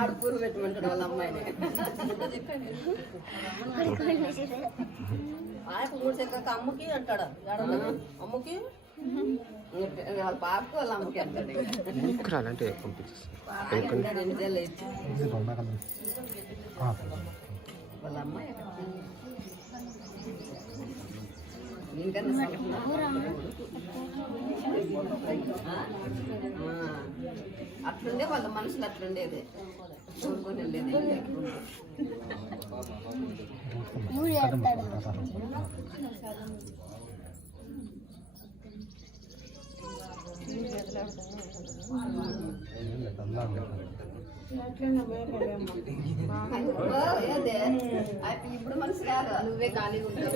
ఆడపూరు పెట్టమంటాడు వాళ్ళ అమ్మాయిని. ఆయన మూడు చెక్క అమ్మకి అంటాడు, అమ్మకి వాళ్ళ పాపకు వాళ్ళ అమ్మకి అంటాడు. వాళ్ళ అమ్మాయి అట్లుండే వాళ్ళ మనుషులు అట్లుండేది, కోరుకొని వెళ్ళేది. ఇప్పుడు మనసు కాదు, నువ్వే ఖాళీ ఉంటావు.